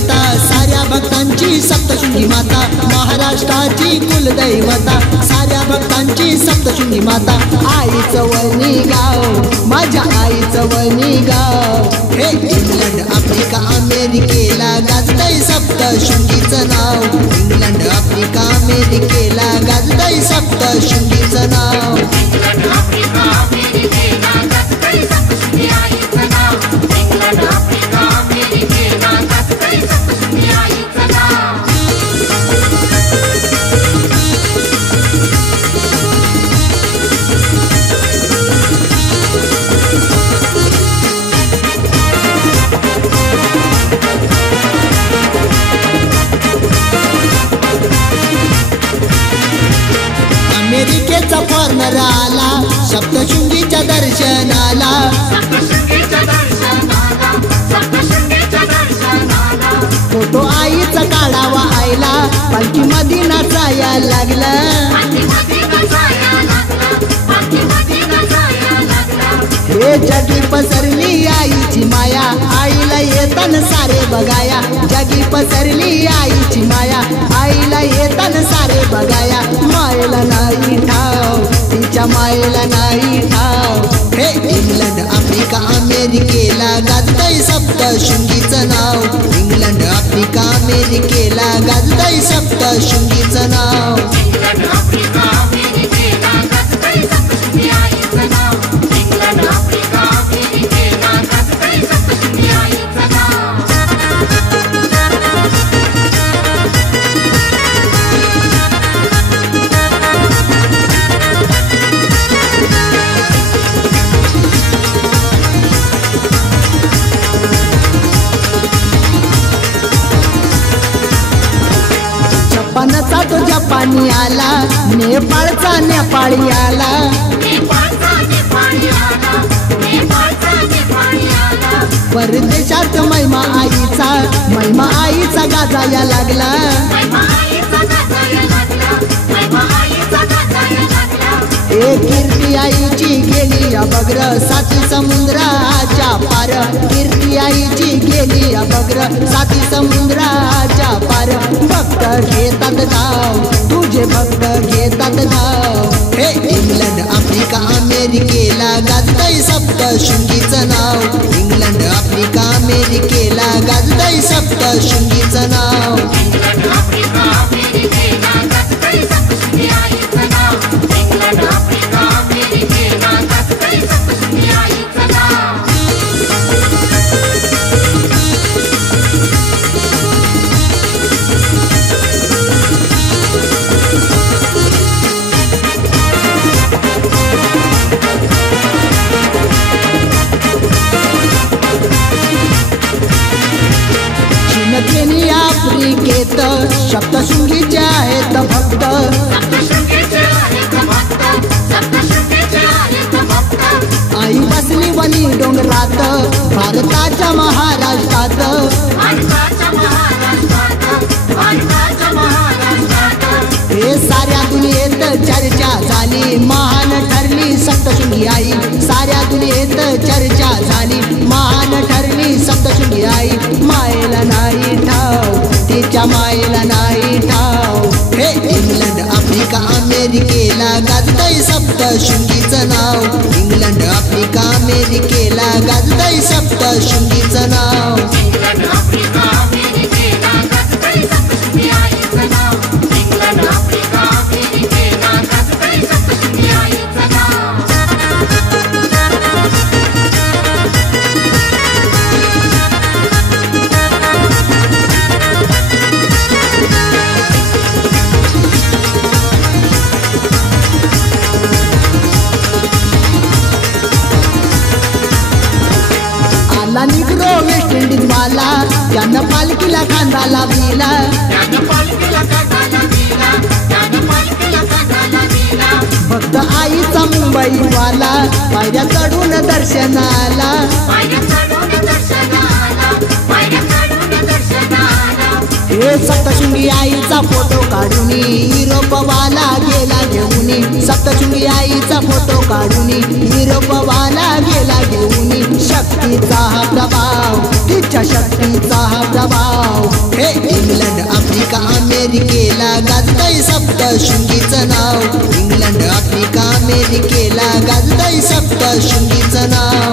कुलदैवता साऱ्या भक्तांची सप्तशृंगी माता महाराष्ट्राची कुलदैवता साऱ्या भक्तांची सप्तशृंगी माता आईचं वणी गाव माझ्या आईचं वणी गाव हे इंग्लंड आफ्रिका अमेरिकेला गाजतंय सप्तशृंगीचं नाव इंग्लंड आफ्रिका अमेरिकेला गाजतंय सप्तशृंगीचं नाव इंग्लंड आफ्रिका अमेरिकेला गाजतंय सप्तशृंगी आईचं नाव इंग्लंड आफ्रिका अमेरिकेला गाजतंय सप्तशृंगी आईचं नाव अमेरिकेचा फॉर्नर आला सप्तशृंगीच्या दर्शनाला फोटो आईचा काढावा आईला पालखी मध्ये नाचाया लागला हे जगी पसरली आईची माया आईला येताना सारे बघाया जगी पसरली आईची माया आईला येताना सारे बघाया मायला नाही ठाव तिच्या मायला नाही ठाव हे इंग्लंड आफ्रिका अमेरिकेला गाजतंय सप्तशृंगीचं नाव इंग्लंड आफ्रिका अमेरिकेला गाजतंय सप्तशृंगीचं नाव इंग्लंड आफ्रिका अमेरिकेला गाजतंय सप्तशृंगी आईचं नाव इंग्लंड आफ्रिका अमेरिकेला गाजतंय सप्तशृंगी आईचं नाव जपानचा तो जपानी आला नेपाळचा नेपाळी आला परदेशात महिमा आईचा गाजाया लागला एक कीर्ती आईची गेली अभग्र साती समुद्राच्या पार कीर्ती आईची गेली अभग्र साती समुद्राच्या पार भक्त घेतात धाव तुझे भक्त घेतात धाव हे इंग्लंड आफ्रिका अमेरिकेला गाजतंय सप्तशृंगीचं नाव इंग्लंड आफ्रिका अमेरिकेला गाजतंय सप्तशृंगीचं नाव इंग्लंड आफ्रिका अमेरिकेला गाजतंय सप्तशृंगी आईचं नाव इंग्लंड आफ्रिका अमेरिकेला गाजतंय सप्तशृंगी आईचं नाव चीनकेनी आफ्रिकेत सप्तशृंगीचे आहेत भक्त आई बसली वनी डोंगरात भारताच्या महाराष्ट्रात हे साऱ्या दुनियेत चर्चा झाली महान ठरली सप्तशृंगी आई साऱ्या दुनियेत चर्चा झाली महान ठरली सप्तशृंगी आई मायला नाही ठाव तिच्या मायला नाही ठाव हे इंग्लंड आफ्रिका अमेरिकेला गाजतंय सप्तशृंगीचं नाव इंग्लंड आफ्रिका अमेरिकेला गाजतंय सप्तशृंगीचं नाव इंग्लंड आफ्रिका अमेरिकेला गाजतंय सप्तशृंगी आईचं नाव इंग्लंड आफ्रिका अमेरिकेला गाजतंय सप्तशृंगी आईचं नाव आला निग्रो वेस्ट इंडिज वाला त्यानं पालखीला खांदा लावला भक्त आईचा मुंबई वाला पायऱ्या चढून दर्शनाला हे सप्तशृंगी आईचा फोटो काढून युरोपवाला गेला घेऊन सप्तशृंगी आईचा फोटो काढून युरोपवाला गेला घेऊन शक्तीचा हा प्रभाव तिच्या शक्तीचा हा प्रभाव. हे इंग्लंड आफ्रिका अमेरिकेला गाजतंय सप्तशृंगीचं नाव. इंग्लंड आफ्रिका अमेरिकेला गाजतंय सप्तशृंगीचं नाव.